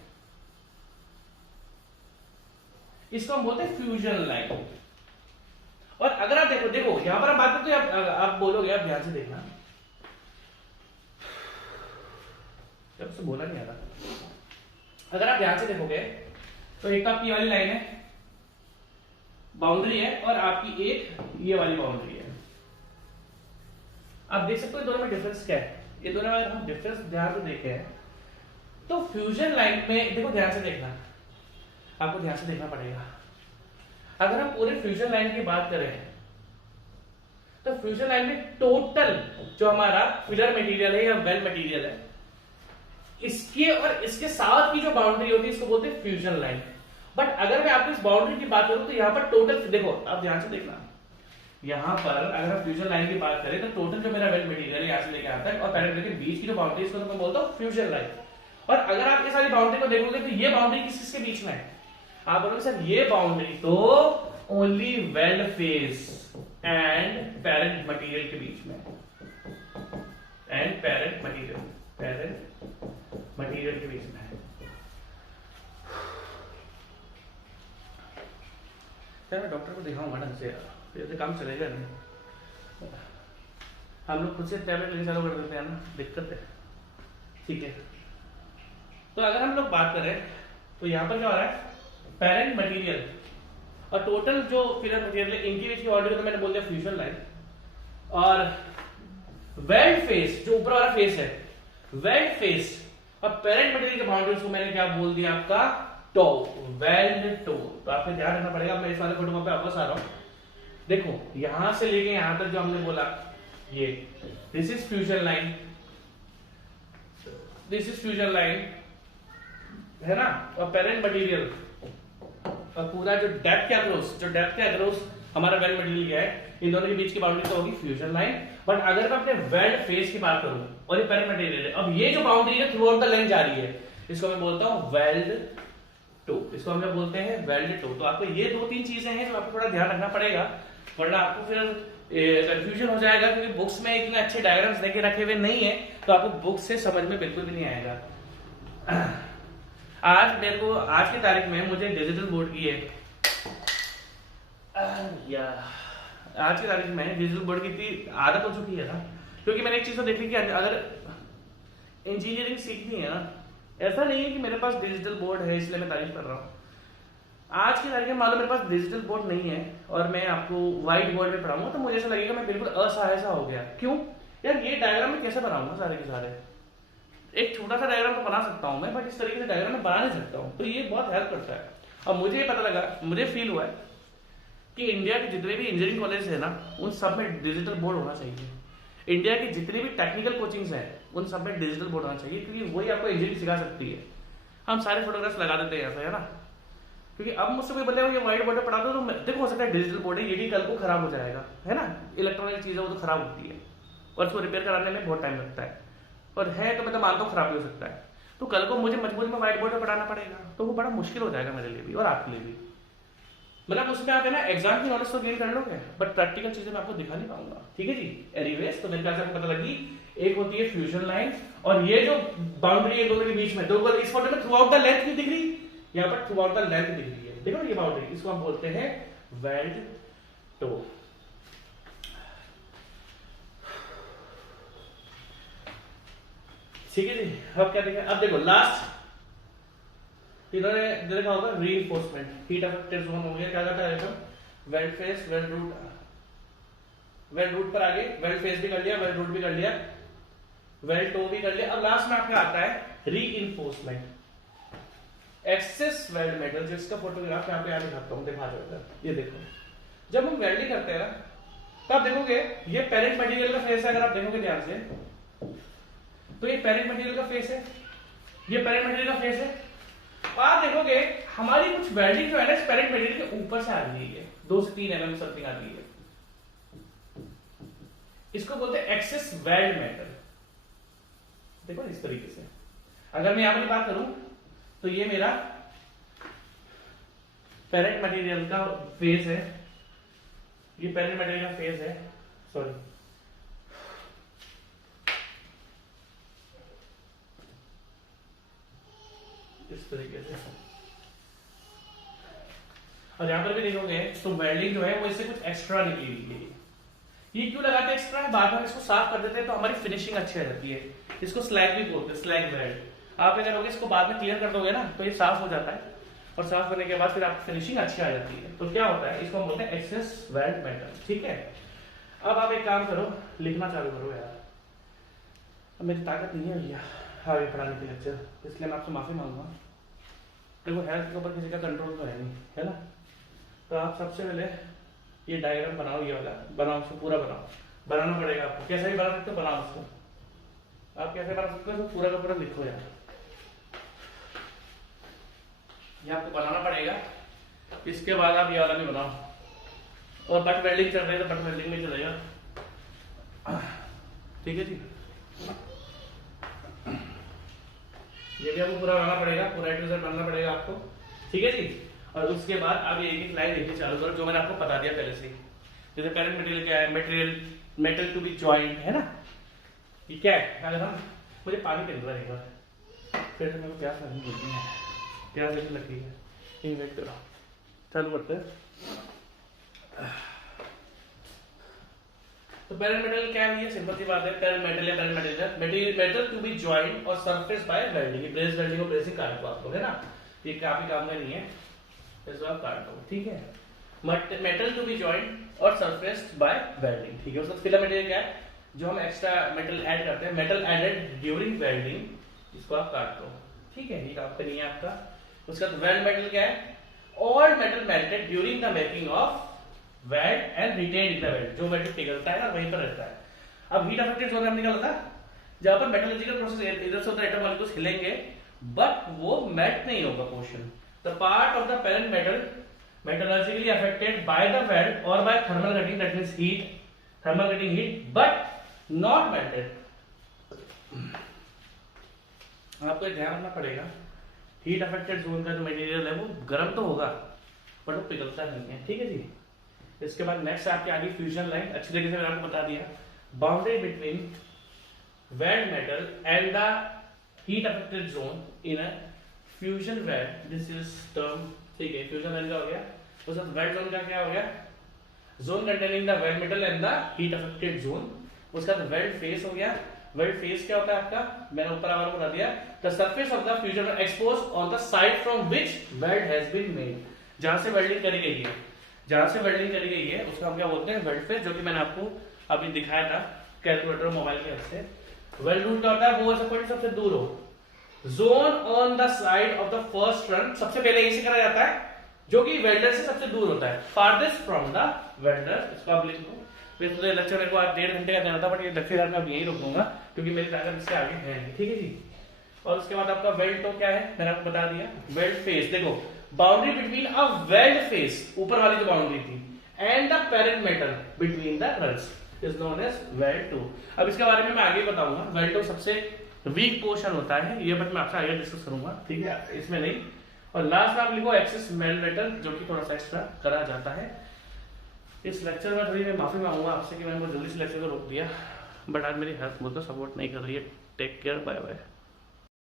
इसको हम बोलते हैं फ्यूजन लाइन। और अगर आप देखो देखो यहां पर हम बात करते हैं, आप बोलोगे, आप ध्यान से देखना, जब से बोला नहीं आ रहा, अगर आप ध्यान से देखोगे तो एक तो आपकी वाली लाइन है, बाउंड्री है, और आपकी एक ये वाली बाउंड्री है। आप देख सकते हो दोनों में डिफरेंस क्या है, ये दोनों में हम डिफरेंस ध्यान से देखे हैं, तो फ्यूजन लाइन में देखो ध्यान से देखना, आपको ध्यान से देखना पड़ेगा। अगर हम पूरे फ्यूजन लाइन की बात करें तो फ्यूजन लाइन में टोटल जो हमारा फिलर मटेरियल है या वेल मटेरियल है, इसके और इसके साथ की जो बाउंड्री होती है इसको बोलते हैं फ्यूजन लाइन। बट अगर मैं आपको इस बाउंड्री की बात करूं तो यहाँ पर टोटल, देखो आप ध्यान से देखना, यहाँ पर अगर हम फ्यूजन लाइन की बात करें तो टोटल जो मेरा वेल मटेरियल है यहाँ से लेके आता है और पैरेंट के बीच की जो बाउंड्री है इसको तो मैं बोलता हूँ फ्यूजन लाइन। और अगर आप ये सारी बाउंड्री को देखोगे तो ये बाउंड्री किसके बीच में है, आप बोलोगे सर ये बाउंड्री तो only weld face and parent material के बीच में, एंड पेरेंट मटेरियल के बीच में है। यार मैं डॉक्टर को दिखाऊंगा ढंग से, ऐसे काम चलेगा नहीं, हम लोग खुद से टैबलेट लेने चालू कर देते हैं ना, दिक्कत है। ठीक है, तो अगर हम लोग बात करें तो यहाँ पर क्या हो रहा है, पेरेंट मटेरियल और टोटल जो फिलर मटेरियल है इनके बीच की बाउंड्री को तो मैंने बोल दिया फ्यूजन लाइन, और वेल्ड फेस जो ऊपर वाला फेस है, वेल्ड फेस और पेरेंट मटेरियल की बाउंड्री को मैंने क्या बोल दिया, आपका टो, वेल्ड टो। तो आपको ध्यान रखना पड़ेगा, मैं इस वाले फोटो पे वापस आ रहा हूं, देखो यहां से लेके यहां तक जो हमने बोला, ये this is fusion line, this is fusion line है ना, और पेरेंट मटेरियल और पूरा जो डेप्थ के अक्रॉस हमारा वेल्ड मटेरियल क्या है, इन दोनों के बीच की बाउंड्री तो होगी फ्यूजन लाइन। बट अगर मैं अपने वेल्ड फेस की बात करूं और ये पेरेंट मटेरियल है, अब ये जो बाउंड्री है थ्रू आउट द लेंथ जा रही है, इसको मैं बोलता हूं वेल्ड टो, इसको हम लोग बोलते हैं वेल्ड टो। तो आपको ये दो तीन चीजें हैं जो आपको थोड़ा ध्यान रखना पड़ेगा, वरना आपको फिर कंफ्यूजन हो जाएगा, क्योंकि बुक्स में इतने अच्छे डायग्राम्स देके रखे हुए नहीं है, तो आपको बुक से समझ में बिल्कुल भी नहीं आएगा। आज मेरे को आज की तारीख में मुझे डिजिटल बोर्ड की है, आज की तारीख में डिजिटल बोर्ड की इतनी आदत हो चुकी है ना, क्योंकि मैंने एक चीज तो देखी कि अगर इंजीनियरिंग सीखनी है ना, ऐसा नहीं है कि मेरे पास डिजिटल बोर्ड है इसलिए मैं तारीफ कर रहा हूँ। आज की तारीख में मान लो मेरे पास डिजिटल बोर्ड नहीं है और मैं आपको व्हाइट बोर्ड पे पढ़ाऊंगा तो मुझे ऐसा लगेगा मैं बिल्कुल असहाय सा हो गया। क्यों यार, ये डायग्राम में कैसे बनाऊंगा सारे के सारे, एक छोटा सा डायग्राम तो बना सकता हूं मैं, बट इस तरीके से डायग्राम में बना नहीं सकता हूं। तो ये बहुत हेल्प करता है। और मुझे पता लगा, मुझे फील हुआ है कि इंडिया के जितने भी इंजीनियरिंग कॉलेज है ना, उन सब में डिजिटल बोर्ड होना चाहिए। इंडिया की जितनी भी टेक्निकल कोचिंग्स हैं उन सब में डिजिटल बोर्ड होना चाहिए, क्योंकि वही आपको इंजीनियरिंग सिखा सकती है। हम सारे फोटोग्राफ्स लगा देते हैं यहाँ पे, है ना, क्योंकि अब मुझसे कोई बोलेगा ये व्हाइट बोर्ड पे पढ़ा दो, तो देखो हो सकता है डिजिटल बोर्ड है, ये भी कल को खराब हो जाएगा, है ना। इलेक्ट्रॉनिक चीज़ है वो तो खराब होती है और उसको रिपेयर कराने में बहुत टाइम लगता है, और है तो मैं तो मानता हूँ खराब भी हो सकता है। तो कल को मुझे मजबूरी में व्हाइट बोर्ड पे पढ़ाना पड़ेगा, तो वो बड़ा मुश्किल हो जाएगा मेरे लिए भी और आपके लिए भी। मतलब उसमें आप है ना एग्जाम की नॉलेज तो गेन कर लोगे, बट प्रैक्टिकल चीजें मैं आपको दिखा नहीं पाऊंगा, ठीक है जी। एनीवेज, तो मेरे ख्याल से आपको पता लगी, एक होती है फ्यूजन लाइन, और ये जो बाउंड्री है दोनों के बीच में, दो इस फोटो में थ्रू आउट द लेंथ भी दिख रही, यहाँ पर थ्रू आउट द लेंथ दिख रही है, देखो ना ये बाउंड्री, इसको हम बोलते हैं वेल्ड टो। ठीक है जी। अब क्या देखें, अब देखो लास्ट इन्होंने देखा होगा रीइंफोर्समेंट, हीट अफेक्टेड जोन हो गया, क्या करता है weld face, weld root, weld root पर आगे वेल्ड फेस भी कर लिया, वेल्ड रूट भी कर लिया, वेल्ड टो भी कर लिया। अब लास्ट में आपका आता है रीइंफोर्समेंट, एक्सेस वेल्ड मेटल, जिसका फोटोग्राफ यहाँ पे यहाँ दिखाता हूँ, दिखा देता है। ये देखो, जब हम वेल्डिंग करते हैं ना, तब देखोगे ये पेरेंट मटेरियल का फेस है, अगर आप देखोगे ध्यान से तो ये पेरेंट मटेरियल का फेस है, ये पेरेंट मटेरियल का फेस है। आप देखोगे हमारी कुछ वेल्डिंग जो है ना इस पेरेंट मटेरियल के ऊपर से आ रही है, 2 से 3 mm समथिंग आ रही है, इसको बोलते हैं एक्सेस वेल्ड मेटल। देखो इस तरीके से, अगर मैं यहां पर बात करूं तो ये मेरा पेरेंट मटेरियल का फेस है, ये पेरेंट मटेरियल का फेस है, सॉरी इस तरीके से, और यहां पर भी देखोगे तो वेल्डिंग जो है वो इससे कुछ एक्स्ट्रा निकली हुई है। ये क्यों लगाते हैं एक्स्ट्रा, बाद में इसको साफ कर देते हैं तो हमारी फिनिशिंग अच्छी आ जाती है। इसको स्लैग भी बोलते हैं, स्लैग वेल्ड। आप अगर करोगे इसको बाद में क्लियर कर दोगे ना तो ये साफ हो जाता है, और साफ करने के बाद फिर आपकी फिनिशिंग अच्छी आ जाती है। तो क्या होता है, इसको हम बोलते हैं एक्सेस वेल्ड मेटल, ठीक है। अब आप एक काम करो, लिखना चालू करो यार, अब मेरी ताकत नहीं है भैया आगे पढ़ाने के लेक्चर, इसलिए मैं आपसे माफी मांगूंगा। देखो हेल्थ के ऊपर किसी का कंट्रोल तो है नहीं, है ना। तो आप सबसे पहले ये डायग्राम बनाओ, ये वाला बनाओ, उसको पूरा बनाओ, बनाना पड़ेगा आपको, कैसे भी बना सकते हो बनाओ उसको, आप कैसे बना सकते हो तो पूरा का पूरा लिखो यार, ये आपको बनाना पड़ेगा। इसके बाद आप ये वाला भी बनाओ, और बट वेल्डिंग चल रही है तो बट वेल्डिंग में चलेगा, ठीक है जी। ये भी आपको पूरा बनाना पड़ेगा, पूरा A to Z बनाना पड़ेगा आपको, ठीक है जी। और उसके बाद आप एक एक लाइन लिखनी चालू करो, जो मैंने आपको बता दिया पहले से। जैसे पेरेंट मटेरियल क्या है, material metal to be joint, है ना, ये क्या है, अगर हम मुझे पानी पीना है एक बार, फिर मेरे को प्यास लगनी बोलती है, प्यास ऐसी लग रही है, एक वेट करो, चालू करते हैं। तो पेरेंट मटेरियल क्या है, ये सिंपल सी बात है, पेरेंट मटेरियल या parent material metal to be joint और surface by welding, braze welding और ब्रेसिंग काट दो आपको, है ना, ये काफी काम का नहीं है, इसको आप काट दो, ठीक है। मेटल टू बी जॉइंट और सरफेस बाय वेल्डिंग, ठीक है। उसका फिलर मटेरियल क्या है, जो हम एक्स्ट्रा मेटल ऐड करते हैं, मेटल एडेड ड्यूरिंग वेल्डिंग, इसको आप काट दो, ठीक है, ये काम का नहीं है आपका। उसका वेल्ड मेटल क्या है, all metal melted during the making of weld and retain in the weld, जो मेटल पिघलता है ना वहीं पर रहता है। अब हीट अफेक्टेड जोन हमने निकाला था, जहां पर मेटलर्जिकल प्रोसेस इधर से उधर एटम मॉलिक्यूल्स हिलेंगे बट वो मेल्ट नहीं होगा portion. The part of the parent metal metallurgically affected by the weld or by thermal cutting, that means heat, thermal cutting heat, but not melted. आपको ध्यान रखना पड़ेगा, हीट अफेक्टेड जोन का जो मटेरियल है वो गर्म तो होगा बट वो पिघलता नहीं है, ठीक है जी। इसके बाद नेक्स्ट आपकी आगे फ्यूजन लाइन, अच्छी तरीके से मैंने आपको बता दिया, boundary between weld metal and the heat affected zone in a fusion weld, this is term, ठीक है। फ्यूजन लाइन का हो गया, उसके बाद वेल्ड जोन का क्या हो गया, zone containing the weld metal and the heat affected zone. उसका वेल्ड फेस हो गया, वेल्ड फेस क्या होता है आपका, मैंने ऊपर आपको बता दिया, the surface of the fusion expose on the side from which weld has been made, जहां से वेल्डिंग करी गई है, जहां से वेल्डिंग करी गई है उसका हम क्या बोलते हैं, वेल्ड फेस, जो कि मैंने आपको अभी दिखाया था कैलकुलेटर मोबाइल के हेल्प से। वेल्ड रूट क्या होता है, वो ऐसा पॉइंट सबसे दूर हो, zone on the side of the first run, सबसे पहले यही से करा जाता है, जो कि वेल्डर से सबसे दूर होता है, फारदेस्ट फ्रॉम द वेल्डर। इसको आप लिख लो। वैसे तो लेक्चर मेरे को आज 1.5 घंटे का देना था, बट ये लेक्चर मैं अब यही रोकूंगा क्योंकि मेरी ताकत इससे आगे है नहीं, ठीक है जी। और उसके बाद आपका वेल्ड तो क्या है, मैंने आपको बता दिया। वेल्ड फेस, देखो boundary between a weld face, ऊपर वाली जो बाउंड्री थी, and the parent metal between the runs is known as weld toe. अब इसके बारे में मैं आगे बताऊंगा। वेल्ड टू सबसे वीक पोर्शन होता है ये, बट मैं आपसे आगे डिस्कस करूंगा, ठीक है, इसमें नहीं। और लास्ट में आप लिखो एक्सेस मेल्ट मेटल, जो कि थोड़ा सा एक्स्ट्रा करा जाता है। इस लेक्चर में थोड़ी मैं माफी मांगूंगा आपसे कि मैंने जल्दी से लेक्चर को रोक दिया, बट आज मेरी हेल्थ मुझको सपोर्ट नहीं कर रही है। Take care, bye bye.